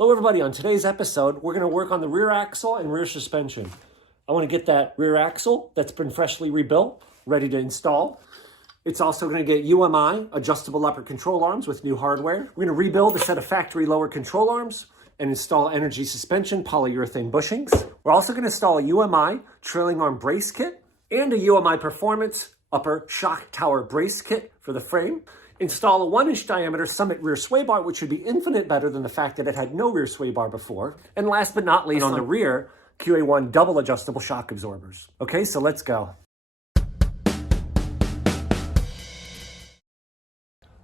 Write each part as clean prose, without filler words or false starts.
Hello everybody, on today's episode, we're going to work on the rear axle and rear suspension. I want to get that rear axle that's been freshly rebuilt, ready to install. It's also going to get UMI, adjustable upper control arms with new hardware. We're going to rebuild a set of factory lower control arms and install energy suspension polyurethane bushings. We're also going to install a UMI trailing arm brace kit and a UMI performance upper shock tower brace kit for the frame. Install a 1-inch diameter Summit rear sway bar, which would be infinite better than the fact that it had no rear sway bar before. And last but not least, on the rear, QA1 double adjustable shock absorbers. Okay, so let's go.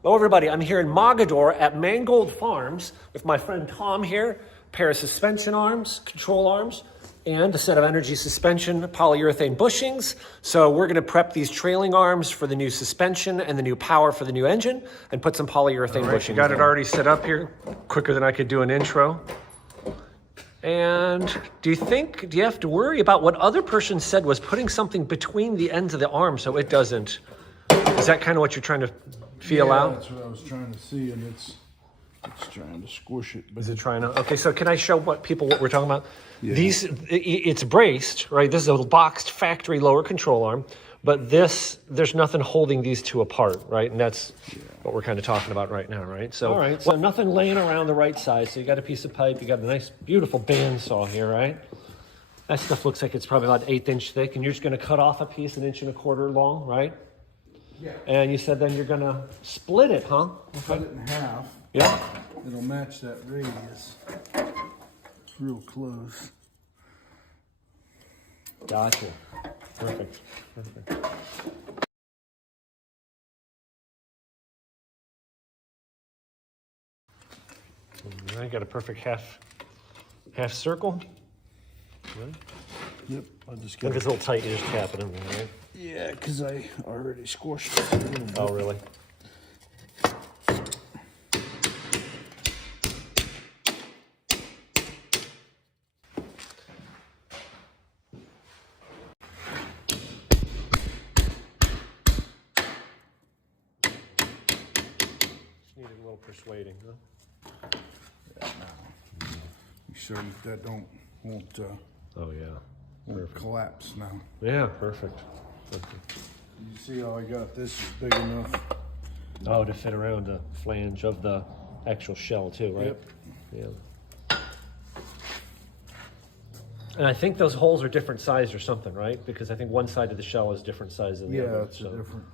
Hello everybody, I'm here in Mogadore at Mangold Farms with my friend Tom here, a pair of suspension arms, control arms, and a set of energy suspension polyurethane bushings. So we're gonna prep these trailing arms for the new suspension and the new power for the new engine and put some polyurethane bushings in. Got it already set up here, quicker than I could do an intro. And do you have to worry about what other person said was putting something between the ends of the arm so it doesn't, is that kind of what you're trying to feel out? That's what I was trying to see, and it's trying to squish it. Is it trying to? Okay, so can I show what we're talking about? Yeah. It's braced, right? This is a boxed factory lower control arm, but there's nothing holding these two apart, right? And that's what we're kind of talking about right now, right? So, all right, so nothing laying around the right side. So you got a piece of pipe, you got a nice, beautiful bandsaw here, right? That stuff looks like it's probably about 1/8 inch thick, and you're just gonna cut off a piece 1.25 inches long, right? Yeah. And you said then you're gonna split it, huh? Cut it in half. Yeah. It'll match that radius real close. Gotcha. Perfect. I got a perfect half circle. Right? Yep. I just If got it's a little tight, you just tap it in there, right? Yeah, because I already squished it a little bit. Oh, really? Needed a little persuading, huh? Yeah, now. You sure that won't Oh, yeah. Perfect. collapse now? Yeah, perfect. You see how I got this is big enough? Oh, to fit around the flange of the actual shell too, right? Yep. Yeah. And I think those holes are different size or something, right? Because I think one side of the shell is different size than the other. Yeah, it's a different.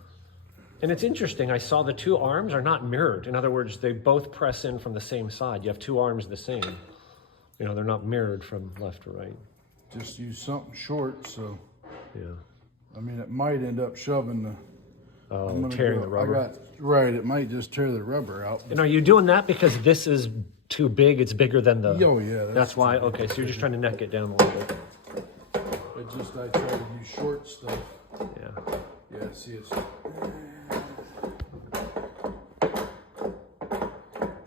And it's interesting, I saw the two arms are not mirrored. In other words, they both press in from the same side. You have two arms the same. You know, they're not mirrored from left to right. Just use something short, so. Yeah. I mean, it might end up shoving the. Tearing the rubber. Right, it might just tear the rubber out. And are you doing that because this is too big? It's bigger than the... Oh, yeah. That's why? Okay, so you're just trying to neck it down a little bit. It's just I try to use short stuff. Yeah. Yeah, see it's...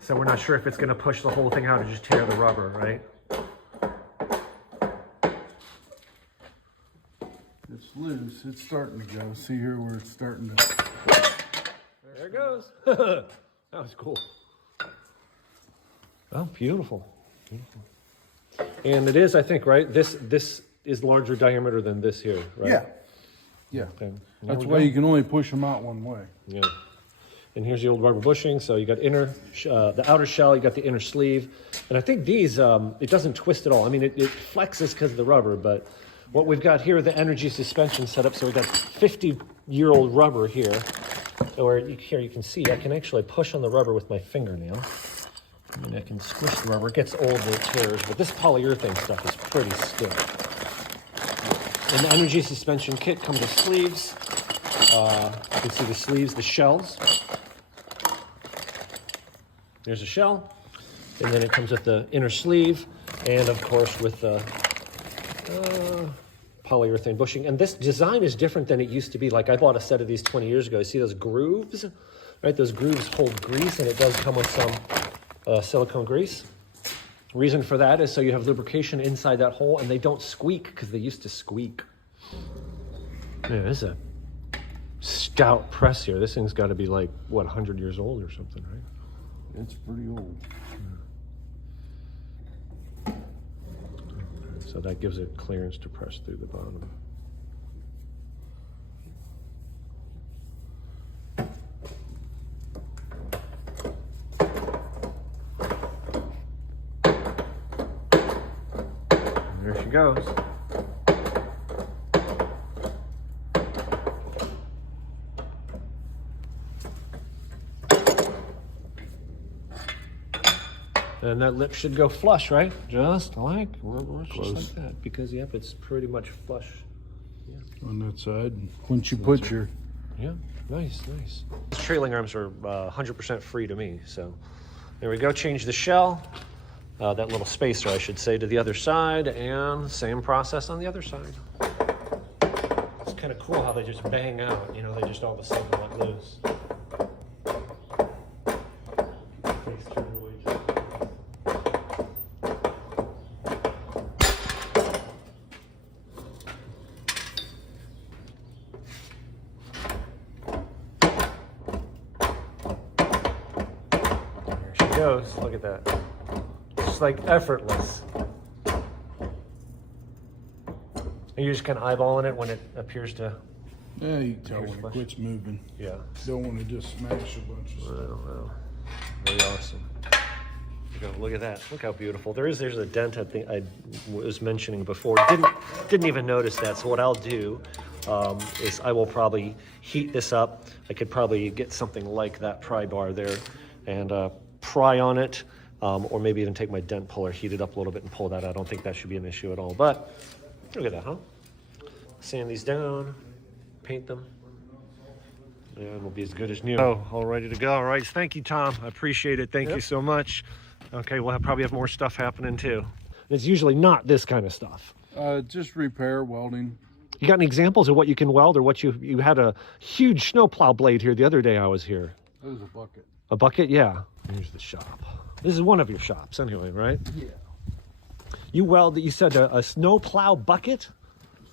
So we're not sure if it's going to push the whole thing out or just tear the rubber, right? It's loose. It's starting to go. See here where it's starting to... There it goes. That was cool. Oh, beautiful. And it is, I think, right? This is larger diameter than this here, right? Yeah. Yeah. Okay. That's why you can only push them out one way. Yeah. And here's the old rubber bushing. So you got the outer shell, you got the inner sleeve. And I think these, it doesn't twist at all. I mean, it flexes because of the rubber, but what we've got here, the energy suspension setup. So we've got 50-year-old rubber here. Or here you can see, I can actually push on the rubber with my fingernail. I mean, I can squish the rubber. It gets old and it tears, but this polyurethane stuff is pretty stiff. And the energy suspension kit comes with sleeves. You can see the sleeves, the shells. There's a shell, and then it comes with the inner sleeve, and of course with the polyurethane bushing. And this design is different than it used to be. Like I bought a set of these 20 years ago. You see those grooves, right? Those grooves hold grease, and it does come with some silicone grease. Reason for that is so you have lubrication inside that hole, and they don't squeak because they used to squeak. Yeah, this is a stout press here. This thing's got to be like, 100 years old or something, right? It's pretty old. So that gives it clearance to press through the bottom. And there she goes. And that lip should go flush, right? Just like that. Because, yep, it's pretty much flush. Yeah. On that side. Once you put your... Yeah, nice. These trailing arms are 100% free to me. So there we go. Change the shell, that little spacer, I should say, to the other side. And same process on the other side. It's kind of cool how they just bang out. You know, they just all of a sudden let loose. Goes. Look at that. Just like effortless. And you're just kind of eyeballing it when it appears to... Yeah, you can tell when it quits moving. Yeah. Don't want to just smash a bunch of stuff. Well. Very awesome. Look at that. Look how beautiful. There's a dent I was mentioning before. Didn't even notice that. So what I'll do is I will probably heat this up. I could probably get something like that pry bar there and pry on it, or maybe even take my dent puller, heat it up a little bit and pull that out. I don't think that should be an issue at all. But look at that, huh? Sand these down, paint them, and we'll be as good as new. Oh, all ready to go. All right, thank you, Tom. I appreciate it. Thank you so much. Okay, we'll probably have more stuff happening too. It's usually not this kind of stuff. Just repair, welding. You got any examples of what you can weld, or what you had a huge snowplow blade here the other day I was here? That was a bucket. A bucket, yeah. Here's the shop. This is one of your shops anyway, right? Yeah. You weld, you said a snowplow bucket?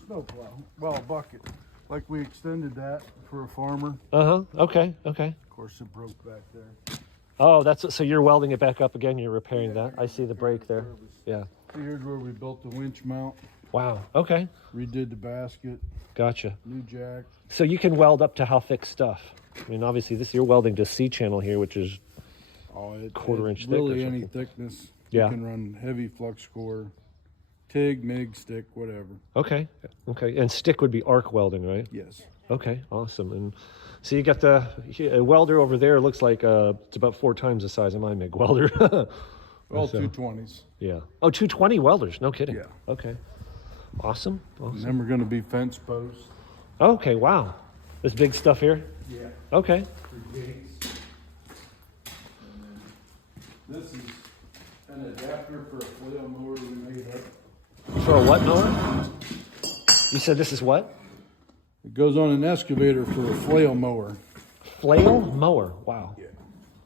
Snowplow. Well, a bucket. Like we extended that for a farmer. Uh-huh, okay. Of course, it broke back there. Oh, so you're welding it back up again, you're repairing that. I see the break there. Yeah. Here's where we built the winch mount. Wow, okay. Redid the basket. Gotcha. New jack. So you can weld up to how thick stuff? I mean, obviously you're welding to C-channel here, which is quarter-inch thick or really something. any thickness. Yeah. You can run heavy flux core, TIG, MIG, stick, whatever. Okay. And stick would be arc welding, right? Yes. Okay, awesome. And so you got the welder over there. Looks like it's about 4 times the size of my MIG welder. Well, 220s. Yeah. Oh, 220 welders. No kidding. Yeah. Okay. Awesome. And then we're going to be fence posts. Okay, wow. This big stuff here? Yeah. Okay. For gates. This is an adapter for a flail mower we made up. For a what mower? You said this is what? It goes on an excavator for a flail mower. Flail mower. Wow. Yeah.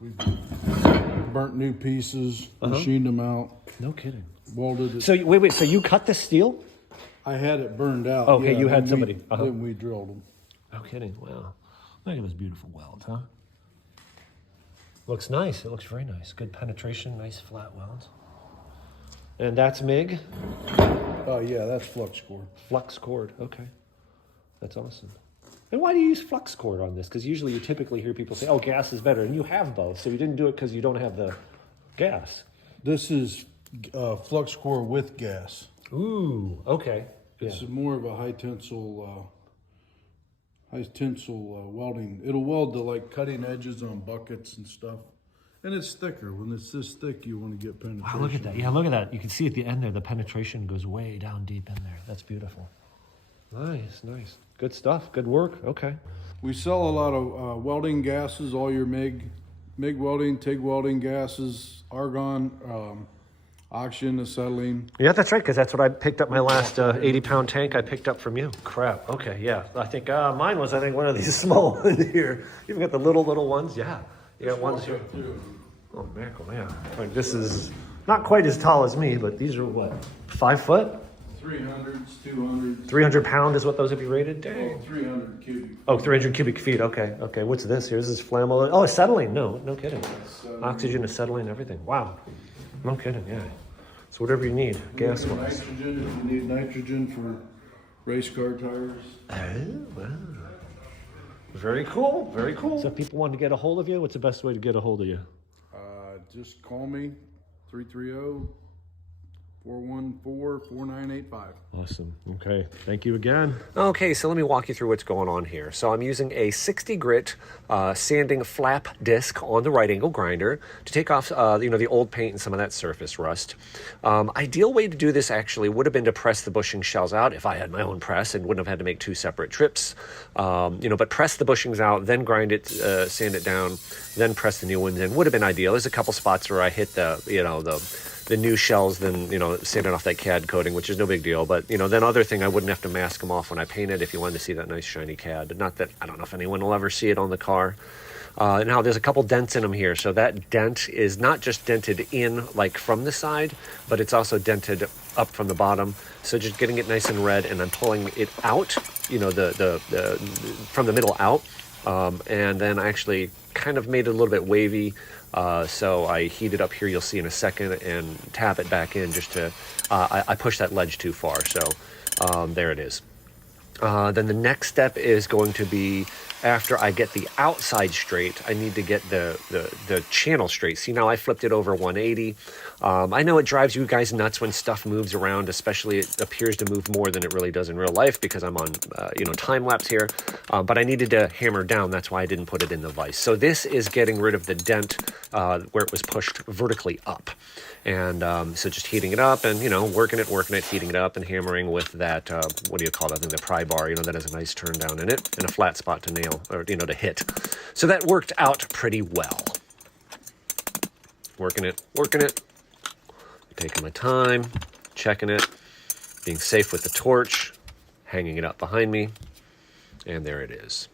We burnt new pieces, machined them out. No kidding. Welded it. So wait. So you cut the steel? I had it burned out. Okay, yeah, you had then somebody. Then we drilled them. No kidding. Wow. Look at those beautiful welds, huh? Looks nice. It looks very nice. Good penetration, nice flat welds. And that's MIG? Oh, yeah, that's flux core. Flux cord. Okay. That's awesome. And why do you use flux cord on this? Because usually you typically hear people say, oh, gas is better. And you have both. So you didn't do it because you don't have the gas. This is flux core with gas. Ooh, okay. It's more of a high tensile welding. It'll weld to like cutting edges on buckets and stuff. And it's thicker. When it's this thick, you want to get penetration. Wow, look at that. Yeah, look at that. You can see at the end there, the penetration goes way down deep in there. That's beautiful. Nice. Good stuff. Good work. Okay. We sell a lot of welding gases, all your MIG welding, TIG welding gases, argon, oxygen, acetylene. Yeah, that's right, because that's what I picked up my last 80-pound tank I picked up from you. Crap. Okay, yeah. I think mine was, one of these small ones here. You've got the little ones. Yeah. You got ones here. Oh, miracle, yeah. Like, this is not quite as tall as me, but these are what, 5 foot? 300s, 200s. 300 pound is what those would be rated? Dang. Oh, 300 cubic. Oh, 300 cubic feet. Okay. What's this here? This is flammable. Oh, acetylene. No kidding. Oxygen, acetylene, everything. Wow. No kidding, yeah. So whatever you need, gas wise. Nitrogen, if you need nitrogen for race car tires. Oh, wow. Very cool, very cool. So if people want to get a hold of you, what's the best way to get a hold of you? Just call me, 330-414-4985. Awesome. Okay. Thank you again. Okay, so let me walk you through what's going on here. So I'm using a 60 grit sanding flap disc on the right angle grinder to take off, the old paint and some of that surface rust. Ideal way to do this actually would have been to press the bushing shells out if I had my own press and wouldn't have had to make two separate trips. But press the bushings out, then grind it, sand it down, then press the new ones in. Would have been ideal. There's a couple spots where I hit the new shells, then, sanding off that CAD coating, which is no big deal. But, then other thing, I wouldn't have to mask them off when I painted if you wanted to see that nice shiny CAD. Not that, I don't know if anyone will ever see it on the car. Now, there's a couple dents in them here. So that dent is not just dented in, like from the side, but it's also dented up from the bottom. So just getting it nice and red, and I'm pulling it out, from the middle out. And then I actually kind of made it a little bit wavy. So I heat it up here, you'll see in a second, and tap it back in just to, I pushed that ledge too far. So there it is. Then the next step is going to be, after I get the outside straight, I need to get the channel straight. See, now I flipped it over 180. I know it drives you guys nuts when stuff moves around, especially it appears to move more than it really does in real life because I'm on, time lapse here. But I needed to hammer down. That's why I didn't put it in the vise. So this is getting rid of the dent where it was pushed vertically up. And so just heating it up and, working it, heating it up and hammering with that, what do you call that thing, the pry bar, that has a nice turn down in it and a flat spot to nail, or, to hit. So that worked out pretty well. Working it, taking my time, checking it, being safe with the torch, hanging it up behind me, and there it is.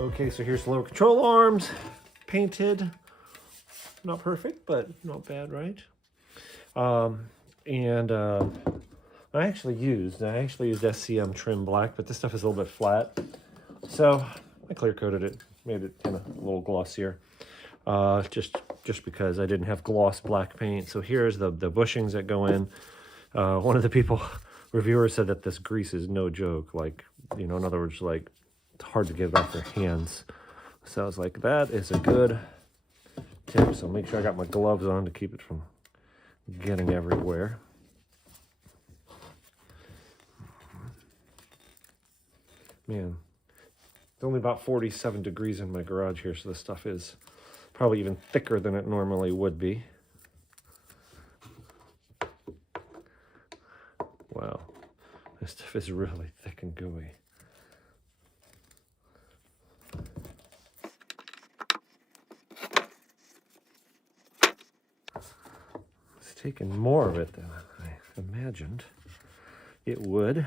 Okay, so here's the lower control arms, painted. Not perfect, but not bad, right? I actually used SCM trim black, but this stuff is a little bit flat. So I clear coated it, made it kind of a little glossier. Just because I didn't have gloss black paint. So here's the bushings that go in. One of the reviewers said that this grease is no joke. Like, in other words, like, it's hard to get it off your hands. So I was like, that is a good tip. So make sure I got my gloves on to keep it from getting everywhere. Man, it's only about 47 degrees in my garage here, so this stuff is probably even thicker than it normally would be. Wow, this stuff is really thick and gooey. It's taken more of it than I imagined it would. I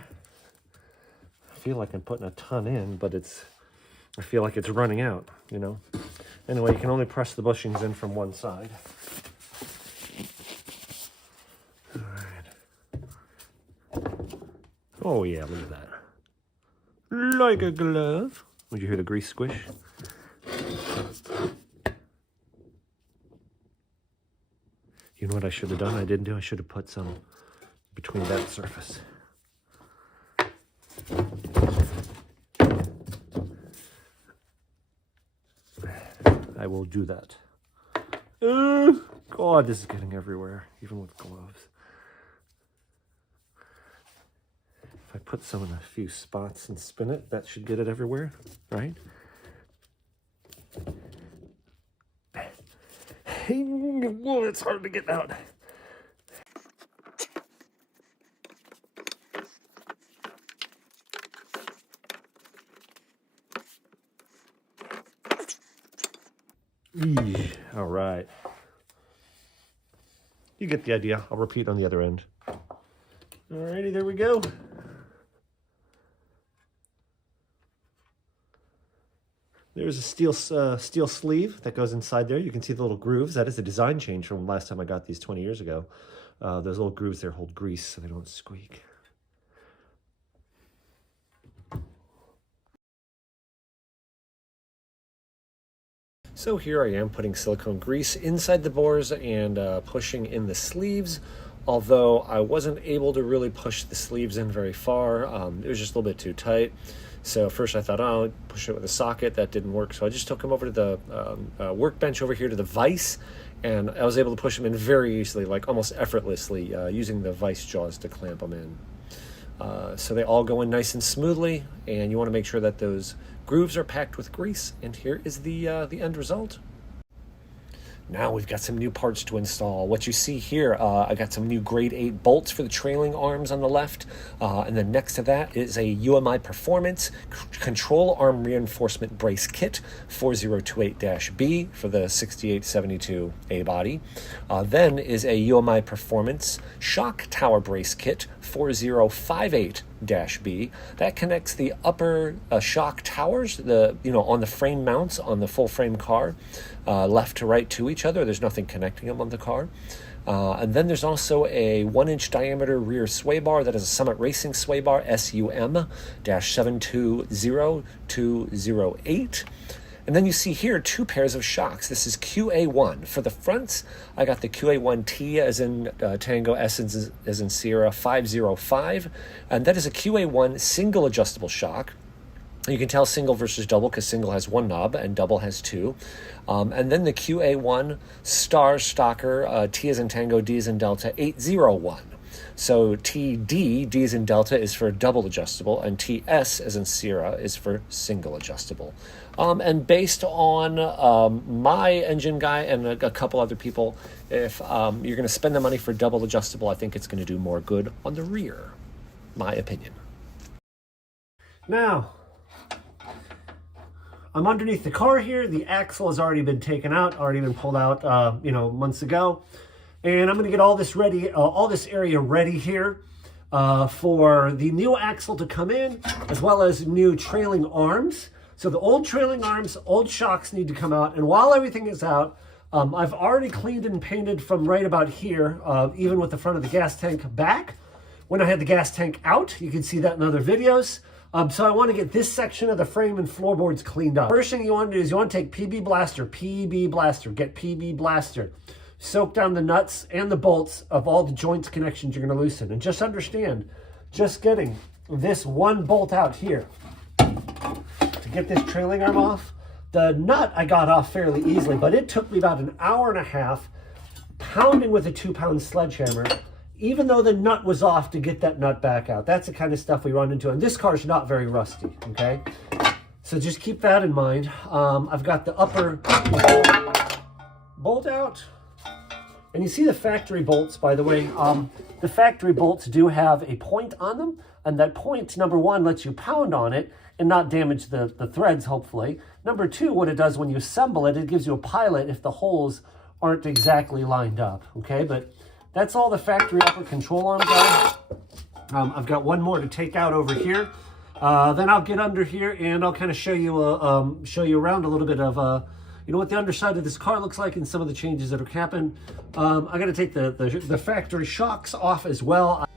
feel like I'm putting a ton in, but I feel like it's running out, Anyway, you can only press the bushings in from one side. All right. Oh yeah, look at that. Like a glove. Would you hear the grease squish? You know what I should have done? I didn't do. I should have put some between that surface. I will do that. God, this is getting everywhere, even with gloves. If I put some in a few spots and spin it, that should get it everywhere, right? Whoa, it's hard to get out. All right. You get the idea. I'll repeat on the other end. Alrighty, there we go. There's a steel sleeve that goes inside there. You can see the little grooves. That is a design change from last time I got these 20 years ago. Those little grooves there hold grease so they don't squeak. So here I am putting silicone grease inside the bores and pushing in the sleeves. Although I wasn't able to really push the sleeves in very far. It was just a little bit too tight. So first I thought, oh, I'll push it with a socket. That didn't work. So I just took them over to the workbench over here to the vise, and I was able to push them in very easily, like almost effortlessly, using the vise jaws to clamp them in. So they all go in nice and smoothly, and you want to make sure that those grooves are packed with grease. And here is the end result. Now we've got some new parts to install. What you see here, I got some new grade 8 bolts for the trailing arms on the left. And then next to that is a UMI Performance Control Arm Reinforcement Brace Kit 4028-B for the 6872 A body. Then is a UMI Performance Shock Tower Brace Kit 4058-B. That connects the upper shock towers, on the frame mounts on the full frame car, left to right to each other. There's nothing connecting them on the car. And then there's also a 1-inch diameter rear sway bar that is a Summit Racing sway bar SUM-720208. And then you see here 2 pairs of shocks. This is QA1. For the fronts, I got the QA1T as in Tango, S as in Sierra 505. And that is a QA1 single adjustable shock. You can tell single versus double because single has 1 knob and double has 2. And then the QA1 Star Stalker, T as in Tango, D as in Delta 801. So TD, D as in Delta, is for double adjustable, and TS as in Sierra is for single adjustable. And based on my engine guy and a couple other people, if you're going to spend the money for double adjustable, I think it's going to do more good on the rear. My opinion. Now, I'm underneath the car here. The axle has already been taken out, already been pulled out, months ago. And I'm going to get all this ready, all this area ready here for the new axle to come in, as well as new trailing arms. So the old trailing arms, old shocks need to come out. And while everything is out, I've already cleaned and painted from right about here, even with the front of the gas tank back. When I had the gas tank out, you can see that in other videos. So I want to get this section of the frame and floorboards cleaned up. First thing you want to do is you want to take PB Blaster, get PB Blaster. Soak down the nuts and the bolts of all the joints connections you're going to loosen. And just understand, just getting this one bolt out here to get this trailing arm off, the nut I got off fairly easily, but it took me about an hour and a half pounding with a 2-pound sledgehammer, even though the nut was off, to get that nut back out. That's the kind of stuff we run into. And this car's not very rusty, okay? So just keep that in mind. I've got the upper bolt out. And you see the factory bolts, by the way. The factory bolts do have a point on them. And that point, number 1, lets you pound on it and not damage the threads, hopefully. Number 2, what it does when you assemble it, it gives you a pilot if the holes aren't exactly lined up, okay? But that's all the factory upper control arms are. I've got one more to take out over here. Then I'll get under here and I'll kind of show you around a little bit of what the underside of this car looks like and some of the changes that are happening. I got to take the factory shocks off as well.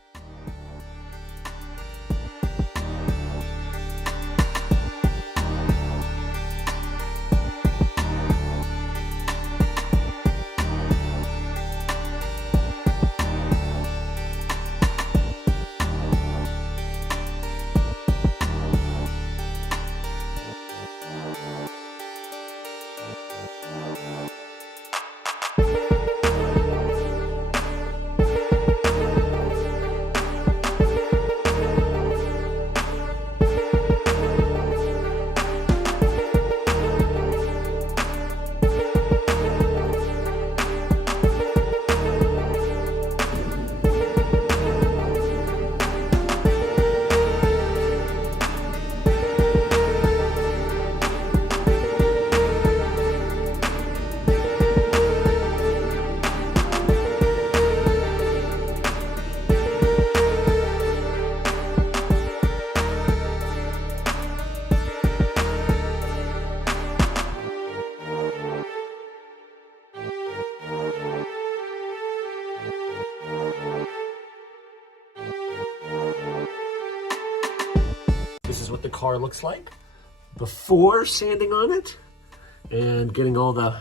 the car looks like before sanding on it and getting all the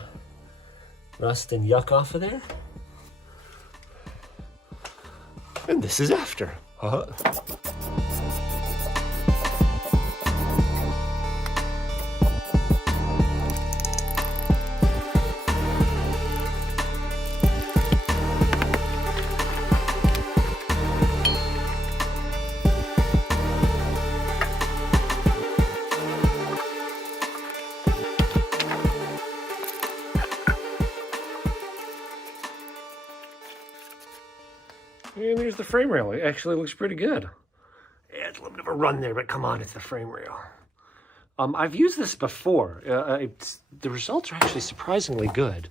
rust and yuck off of there. And this is after. And here's the frame rail. It actually looks pretty good. Yeah, it's a little bit of a run there, but come on, it's the frame rail. I've used this before. The results are actually surprisingly good.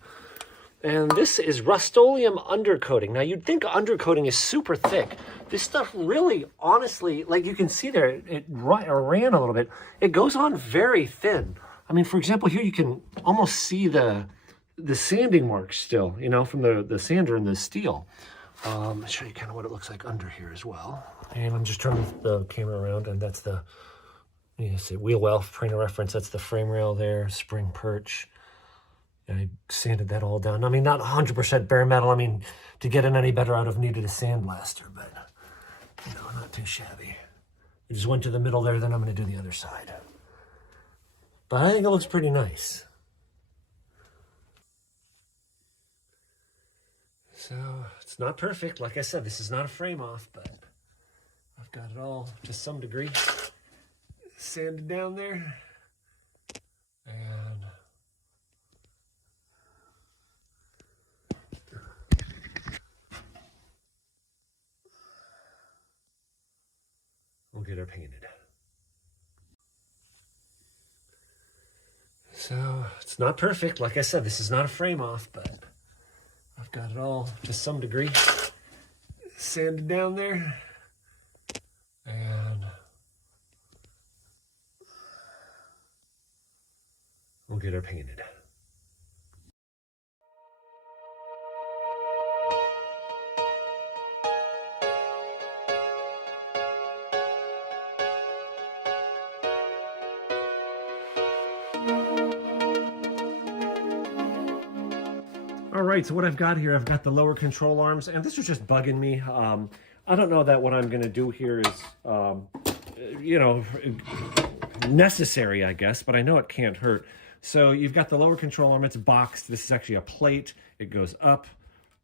And this is Rustoleum undercoating. Now, you'd think undercoating is super thick. This stuff really, honestly, like you can see there, it ran a little bit. It goes on very thin. I mean, for example, here you can almost see the sanding marks still, you know, from the sander and the steel. I'll show you kind of what it looks like under here as well. And I'm just turning the camera around, and that's the, you see, wheel well, frame of reference. That's the frame rail there, spring perch. And I sanded that all down. I mean, not 100% bare metal. I mean, to get it any better, I'd have needed a sandblaster, but, you know, not too shabby. I just went to the middle there, then I'm going to do the other side. But I think it looks pretty nice. So it's not perfect. Like I said, this is not a frame off, but I've got it all to some degree sanded down there. And we'll get her painted. So it's not perfect. Like I said, this is not a frame off, but I've got it all to some degree sanded down there. And we'll get her painted. All right, so what I've got here, I've got the lower control arms, and this was just bugging me. I don't know that what I'm gonna do here is, you know, necessary, I guess, but I know it can't hurt. So you've got the lower control arm, it's boxed. This is actually a plate. It goes up,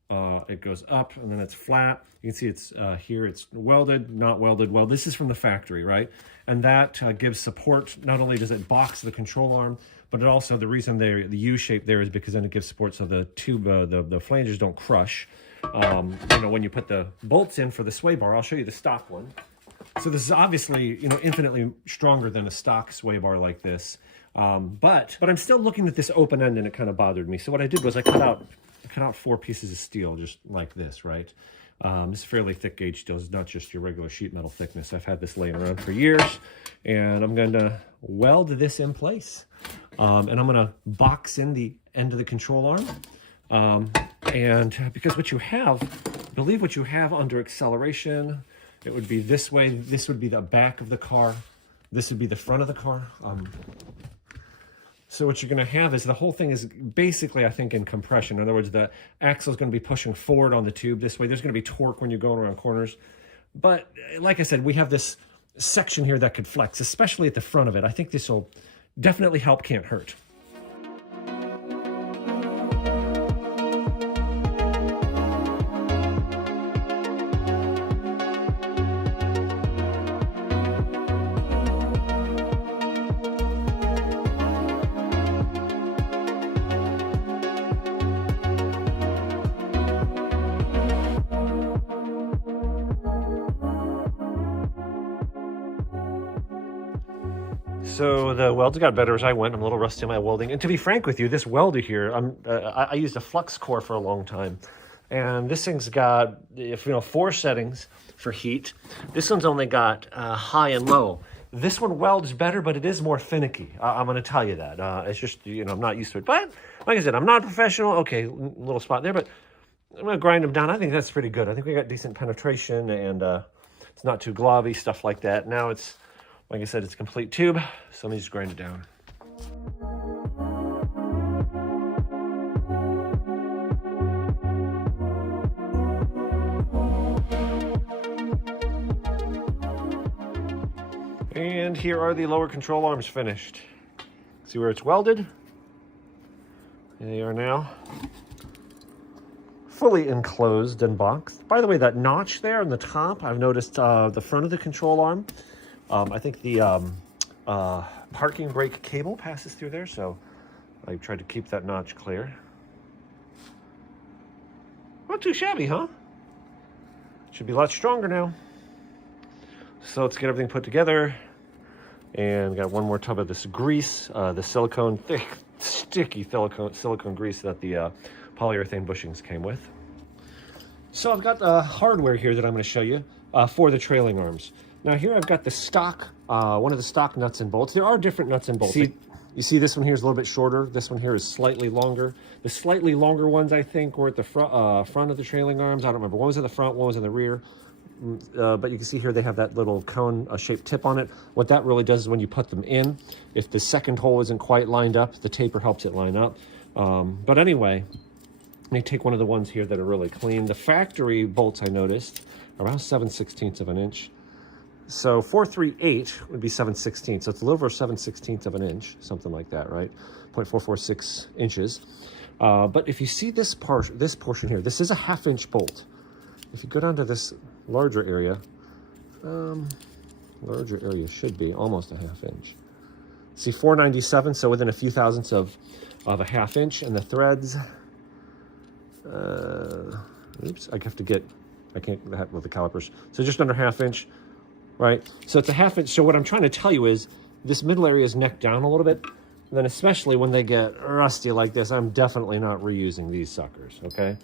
and then it's flat. You can see it's here, it's welded, not welded. Well, this is from the factory, right? And that gives support. Not only does it box the control arm, but it also, the reason the U shape there is because then it gives support so the tube, the flanges don't crush. You know, when you put the bolts in for the sway bar, I'll show you the stock one. So this is obviously, you know, infinitely stronger than a stock sway bar like this. But I'm still looking at this open end, and it kind of bothered me. So what I did was I cut out 4 pieces of steel just like this, right? This is fairly thick gauge steel. It's not just your regular sheet metal thickness. I've had this laying around for years, and I'm going to weld this in place. And I'm going to box in the end of the control arm. And because what you have, I believe what you have under acceleration, it would be this way. This would be the back of the car. This would be the front of the car. So what you're going to have is the whole thing is basically, I think, in compression. In other words, the axle is going to be pushing forward on the tube this way. There's going to be torque when you're going around corners. But like I said, we have this section here that could flex, especially at the front of it. I think this will definitely help, can't hurt. So the welds got better as I went. I'm a little rusty on my welding. And to be frank with you, this welder here, I used a flux core for a long time. And this thing's got, if you know, 4 settings for heat. This one's only got high and low. This one welds better, but it is more finicky. I'm going to tell you that. It's just, you know, I'm not used to it. But like I said, I'm not a professional. Okay, little spot there, but I'm going to grind them down. I think that's pretty good. I think we got decent penetration, and it's not too globby, stuff like that. Now it's Like I said, it's a complete tube, so let me just grind it down. And here are the lower control arms finished. See where it's welded? There they are now. Fully enclosed and boxed. By the way, that notch there on the top, I've noticed the front of the control arm. I think the parking brake cable passes through there, so I tried to keep that notch clear. Not too shabby, huh? Should be a lot stronger now. So let's get everything put together. And got one more tub of this grease, the silicone, thick, sticky silicone grease that the polyurethane bushings came with. So I've got the hardware here that I'm going to show you for the trailing arms. Now here I've got the stock, one of the stock nuts and bolts. There are different nuts and bolts. You see this one here is a little bit shorter. This one here is slightly longer. The slightly longer ones, I think, were at the front of the trailing arms. I don't remember. One was at the front, one was in the rear. But you can see here they have that little cone-shaped tip on it. What that really does is when you put them in, if the second hole isn't quite lined up, the taper helps it line up. But anyway, let me take one of the ones here that are really clean. The factory bolts, I noticed, are around 7/16 of an inch. So 438 would be 7/16. So it's a little over 7/16 of an inch, something like that, right? 0.446 inches. But if you see this portion here, this is a 1/2 inch bolt. If you go down to this larger area should be almost a 1/2 inch. See, 497, so within a few thousandths of a 1/2 inch, and the threads, oops, I can't have with the calipers. So just under 1/2 inch, right? So it's a 1/2 inch. So what I'm trying to tell you is this middle area is necked down a little bit. And then especially when they get rusty like this, I'm definitely not reusing these suckers, okay?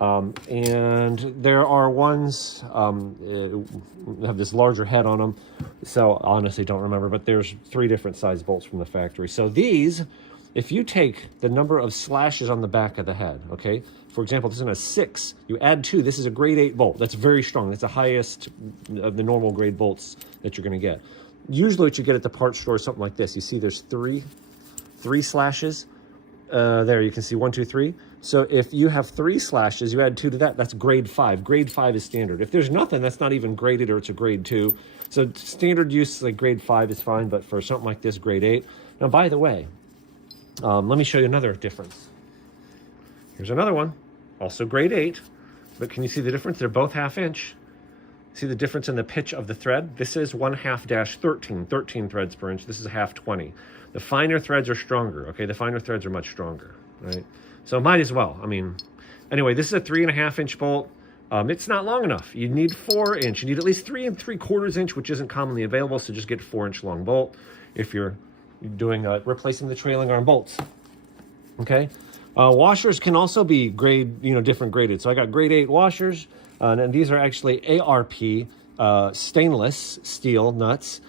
And there are ones have this larger head on them, so honestly don't remember, but there's 3 different size bolts from the factory. So these, if you take the number of slashes on the back of the head, okay, for example, this is a 6, you add 2, this is a grade 8 bolt. That's very strong. That's the highest of the normal grade bolts that you're going to get. Usually what you get at the parts store is something like this. You see there's three slashes. There you can see 1, 2, 3. So if you have 3 slashes, you add 2 to that, that's grade 5. Grade 5 is standard. If there's nothing, that's not even graded, or it's a grade 2. So standard use, like grade 5 is fine, but for something like this, grade 8. Now, by the way, let me show you another difference. Here's another one, also grade 8, but can you see the difference? They're both 1/2 inch. See the difference in the pitch of the thread? This is 1/2-13, 13 threads per inch. This is a 1/2-20. The finer threads are stronger, okay? The finer threads are much stronger, right? So might as well. I mean, anyway, this is a 3.5 inch bolt. It's not long enough. You need 4 inch. You need at least 3 3/4 inch, which isn't commonly available. So just get 4 inch long bolt if you're doing replacing the trailing arm bolts. Okay. Washers can also be different graded. So I got grade 8 washers, and these are actually ARP stainless steel nuts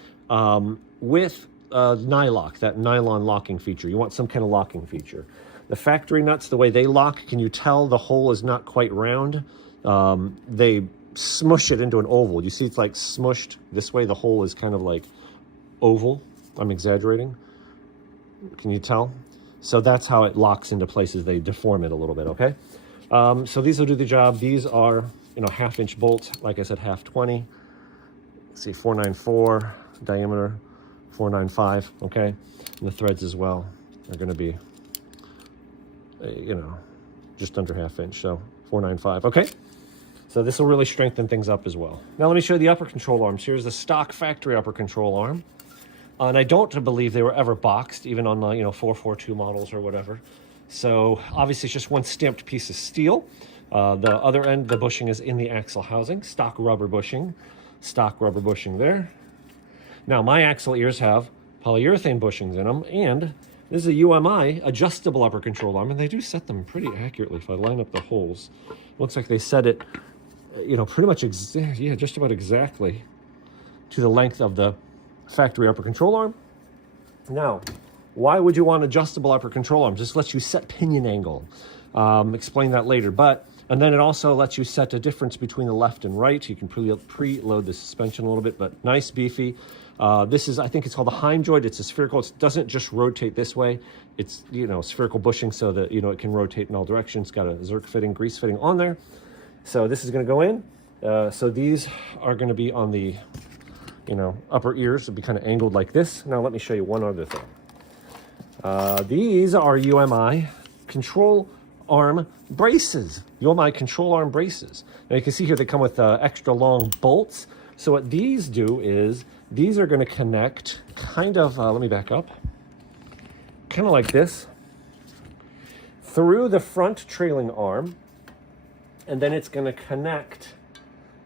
with nylock, that nylon locking feature. You want some kind of locking feature. The factory nuts, the way they lock, can you tell the hole is not quite round? They smush it into an oval. You see it's like smushed this way. The hole is kind of like oval. I'm exaggerating. Can you tell? So that's how it locks into places. They deform it a little bit, okay? So these will do the job. These are, 1/2 inch bolts. Like I said, 1/2-20. Let's see, 494 diameter, 495, okay? And the threads as well are going to be, just under 1/2 inch, so 495, okay? So this will really strengthen things up as well. Now let me show you the upper control arms. Here's the stock factory upper control arm. And I don't believe they were ever boxed, even on the 442 models or whatever. So obviously it's just one stamped piece of steel. The other end, the bushing is in the axle housing, stock rubber bushing there. Now my axle ears have polyurethane bushings in them, and this is a UMI, adjustable upper control arm, and they do set them pretty accurately. If I line up the holes, looks like they set it, pretty much just about exactly to the length of the factory upper control arm. Now, why would you want adjustable upper control arms? This lets you set pinion angle. Explain that later. And then it also lets you set a difference between the left and right. You can preload the suspension a little bit, but nice, beefy. This is, I think it's called the Heim joint. It's a spherical. It doesn't just rotate this way. It's, you know, spherical bushing so that, you know, it can rotate in all directions. It's got a Zerk fitting, grease fitting on there. So this is going to go in. So these are going to be on the, you know, upper ears. It'll be kind of angled like this. Now let me show you one other thing. These are UMI control arm braces. UMI control arm braces. Now you can see here they come with extra long bolts. So what these do is these are going to connect kind of, let me back up, kind of like this, through the front trailing arm, and then it's going to connect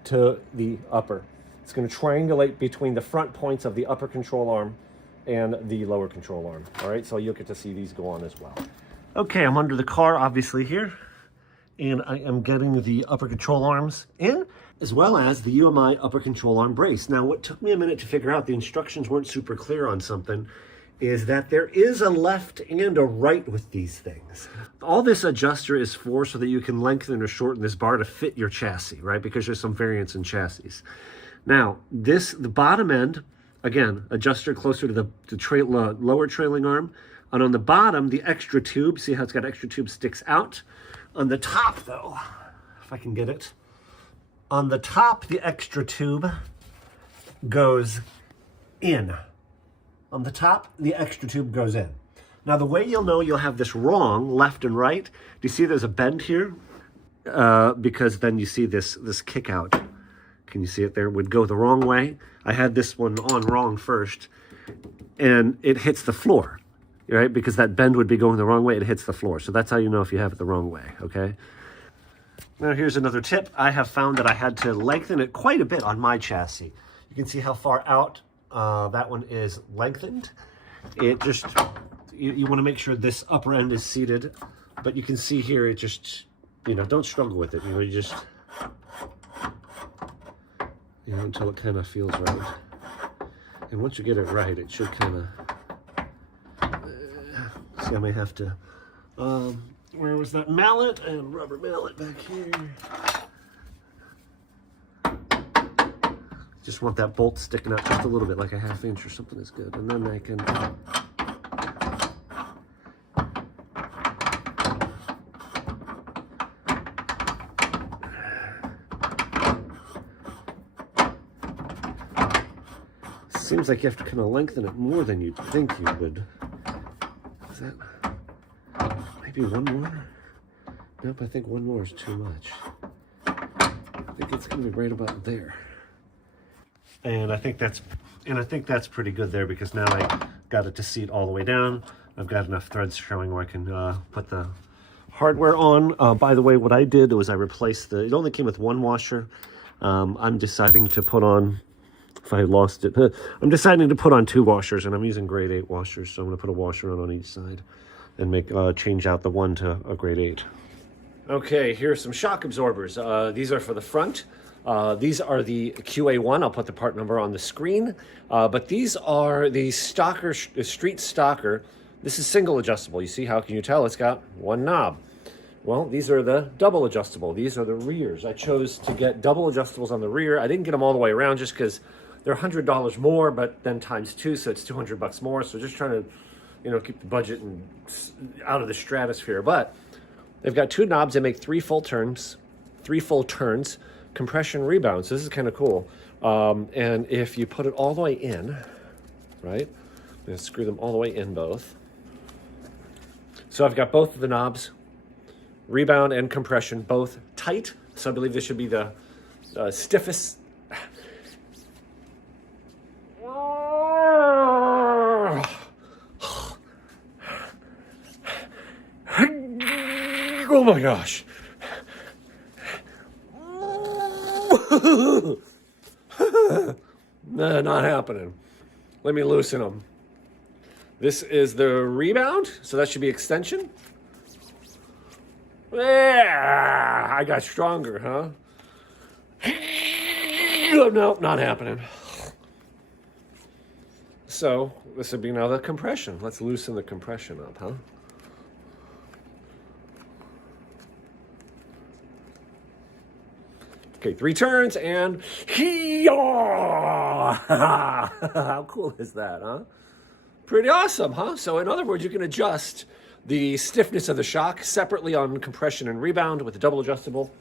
to the upper. It's going to triangulate between the front points of the upper control arm and the lower control arm. All right, so you'll get to see these go on as well. Okay, I'm under the car, obviously, here, and I am getting the upper control arms in, as well as the UMI upper control arm brace. Now, what took me a minute to figure out, the instructions weren't super clear on something, is that there is a left and a right with these things. All this adjuster is for so that you can lengthen or shorten this bar to fit your chassis, right? Because there's some variance in chassis. Now, the bottom end, again, adjuster closer to the lower trailing arm. And on the bottom, the extra tube, see how it's got extra tube sticks out? On the top, though, if I can get it, on the top, the extra tube goes in. On the top, the extra tube goes in. Now, the way you'll know you'll have this wrong, left and right, do you see there's a bend here? Because then you see this kick out. Can you see it there? Would go the wrong way. I had this one on wrong first, and it hits the floor, right? Because that bend would be going the wrong way, it hits the floor. So that's how you know if you have it the wrong way, okay? Now here's another tip. I have found that I had to lengthen it quite a bit on my chassis. You can see how far out that one is lengthened. It just, you want to make sure this upper end is seated, but you can see here, it just, you know, don't struggle with it. You know, you just, you know, until it kind of feels right. And once you get it right, it should kind of, see, I may have to, where was that mallet and rubber mallet back here? Just want that bolt sticking out just a little bit, like a ½ inch or something is good. And then I can, seems like you have to kind of lengthen it more than you'd think you would. Is that maybe one more? Nope, I think one more is too much. I think it's going to be right about there. And I think that's pretty good there, because now I got it to seat all the way down. I've got enough threads showing where I can put the hardware on. By the way, what I did was I replaced it only came with one washer. I'm deciding to put on, if I lost it, I'm deciding to put on 2 washers, and I'm using grade 8 washers, so I'm going to put a washer on each side and make change out the one to a grade 8. Okay, here's some shock absorbers. These are for the front. These are the QA1. I'll put the part number on the screen. But these are the stocker, street stocker. This is single adjustable. You see, how can you tell? It's got one knob. Well, these are the double adjustable. These are the rears. I chose to get double adjustables on the rear. I didn't get them all the way around just because they're $100 more, but then times 2, so it's $200 more. So just trying to, you know, keep the budget and out of the stratosphere. But they've got 2 knobs that make 3 full turns, compression rebound. So this is kind of cool. And if you put it all the way in, right? I'm going to screw them all the way in both. So I've got both of the knobs, rebound and compression, both tight. So I believe this should be the stiffest. Oh my gosh. Nah, not happening. Let me loosen them. This is the rebound, so that should be extension. Yeah, I got stronger, huh? Nope, not happening. So this would be now the compression. Let's loosen the compression up, huh? Okay, 3 turns and hee-yaw! How cool is that, huh? Pretty awesome, huh? So in other words, you can adjust the stiffness of the shock separately on compression and rebound with the double adjustable.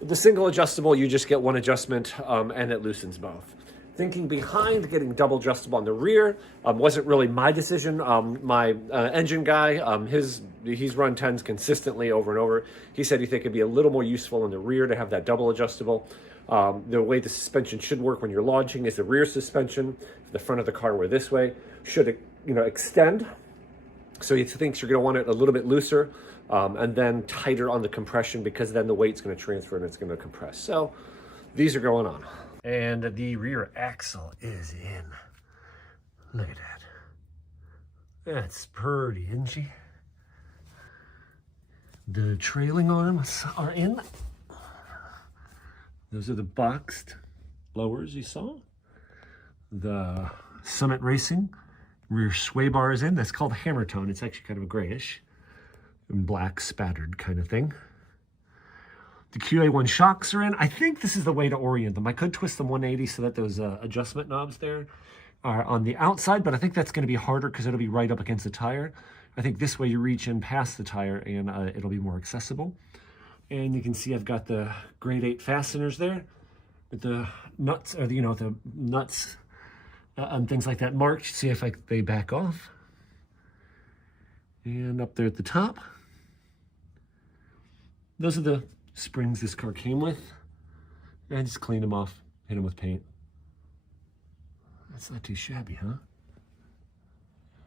With the single adjustable, you just get one adjustment and it loosens both. Thinking behind getting double adjustable on the rear wasn't really my decision. My engine guy, he's run 10s consistently over and over. He said he think it'd be a little more useful in the rear to have that double adjustable. The way the suspension should work when you're launching is the rear suspension. The front of the car were this way. Should extend. So he thinks you're going to want it a little bit looser and then tighter on the compression, because then the weight's going to transfer and it's going to compress. So these are going on. And the rear axle is in. Look at that. That's pretty, isn't she? The trailing arms are in. Those are the boxed lowers you saw. The Summit Racing rear sway bar is in. That's called hammer tone. It's actually kind of a grayish and black spattered kind of thing. The QA1 shocks are in. I think this is the way to orient them. I could twist them 180 so that those adjustment knobs there are on the outside, but I think that's going to be harder because it'll be right up against the tire. I think this way you reach in past the tire and it'll be more accessible. And you can see I've got the grade 8 fasteners there with the nuts, or the nuts and things like that marked. See if they back off. And up there at the top, those are the springs this car came with. And I just cleaned them off, hit them with paint. That's not too shabby, huh?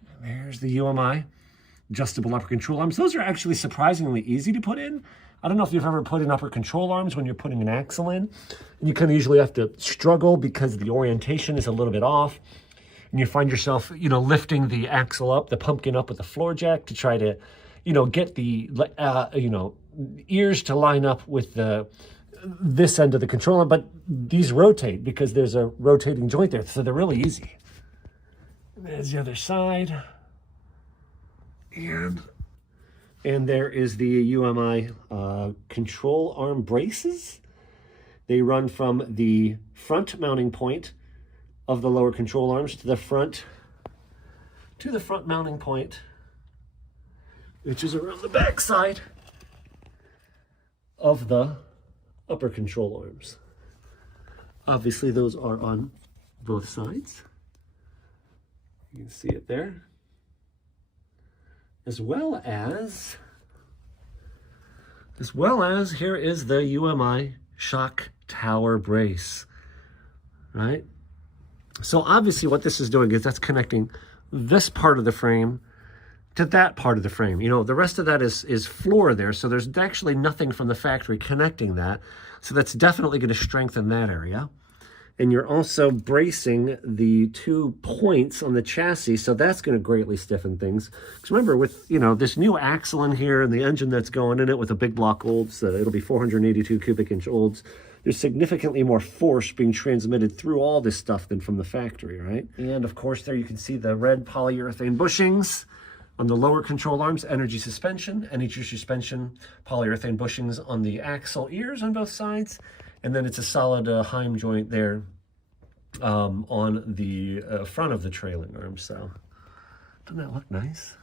And there's the UMI adjustable upper control arms. Those are actually surprisingly easy to put in. I don't know if you've ever put in upper control arms when you're putting an axle in. And you kind of usually have to struggle because the orientation is a little bit off. And you find yourself, lifting the axle up, the pumpkin up with the floor jack to try to, get the, ears to line up with this end of the controller. But these rotate because there's a rotating joint there. So they're really easy. And there's the other side. And there is the UMI control arm braces. They run from the front mounting point of the lower control arms to the front mounting point, which is around the back side of the upper control arms. Obviously, those are on both sides. You can see it there. As well as here is the UMI shock tower brace, right? So obviously what this is doing is that's connecting this part of the frame to that part of the frame. The rest of that is floor there, so there's actually nothing from the factory connecting that. So that's definitely going to strengthen that area. And you're also bracing the 2 points on the chassis, so that's going to greatly stiffen things. Because remember, with this new axle in here and the engine that's going in it with a big block olds, it'll be 482 cubic inch olds. There's significantly more force being transmitted through all this stuff than from the factory, right? And of course, there you can see the red polyurethane bushings on the lower control arms, energy suspension, energy suspension, polyurethane bushings on the axle ears on both sides. And then it's a solid Heim joint there on the front of the trailing arm. So, doesn't that look nice?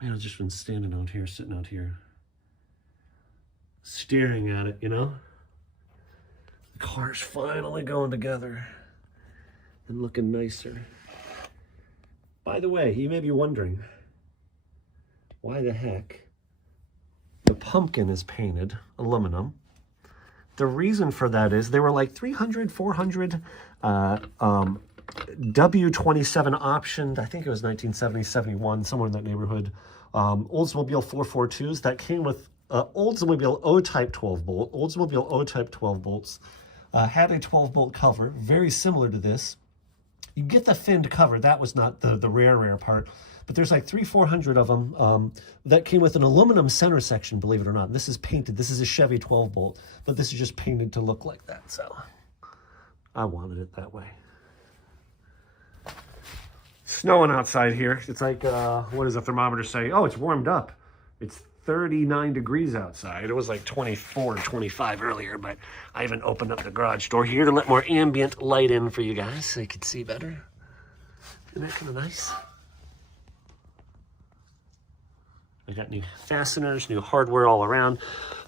Man, I've just been standing out here, sitting out here, staring at it, The car's finally going together and looking nicer. By the way, you may be wondering, why the heck the pumpkin is painted aluminum? The reason for that is they were like 300, 400 W27 optioned, I think it was 1970, 71, somewhere in that neighborhood, Oldsmobile 442s that came with Oldsmobile O-type 12 bolt. Oldsmobile O-type 12 bolts had a 12 bolt cover, very similar to this. You get the finned cover, that was not the rare part. But there's like 300-400 of them that came with an aluminum center section, believe it or not. This is painted. This is a Chevy 12 bolt, but this is just painted to look like that. So I wanted it that way. Snowing outside here. It's like, what does the thermometer say? Oh, it's warmed up. It's 39 degrees outside. It was like 24, 25 earlier, but I even opened up the garage door here to let more ambient light in for you guys so you can see better. Isn't that kind of nice? I got new fasteners, new hardware all around.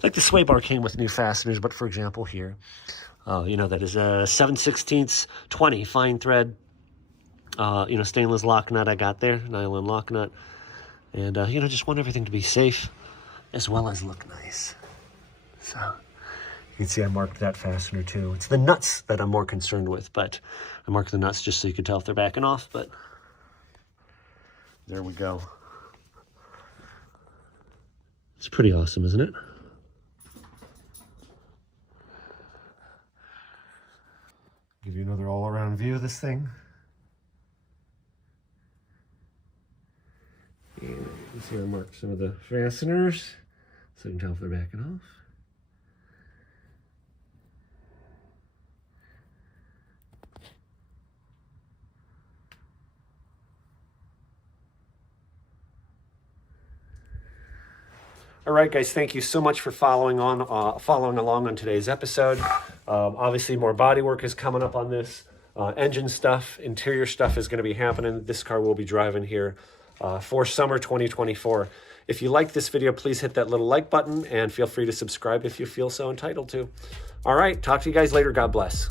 Like the sway bar came with new fasteners, but for example here, you know, that is a 7/16 20 fine thread, you know, stainless lock nut I got there, nylon lock nut. And, you know, just want everything to be safe as well as look nice. So you can see I marked that fastener too. It's the nuts that I'm more concerned with, but I marked the nuts just so you could tell if they're backing off, but there we go. It's pretty awesome, isn't it? Give you another all-around view of this thing. And you can see I marked some of the fasteners so you can tell if they're backing off. All right, guys, thank you so much for following along on today's episode. Obviously, more body work is coming up on this. Engine stuff, interior stuff is going to be happening. This car will be driving here for summer 2024. If you like this video, please hit that little like button and feel free to subscribe if you feel so entitled to. All right, talk to you guys later. God bless.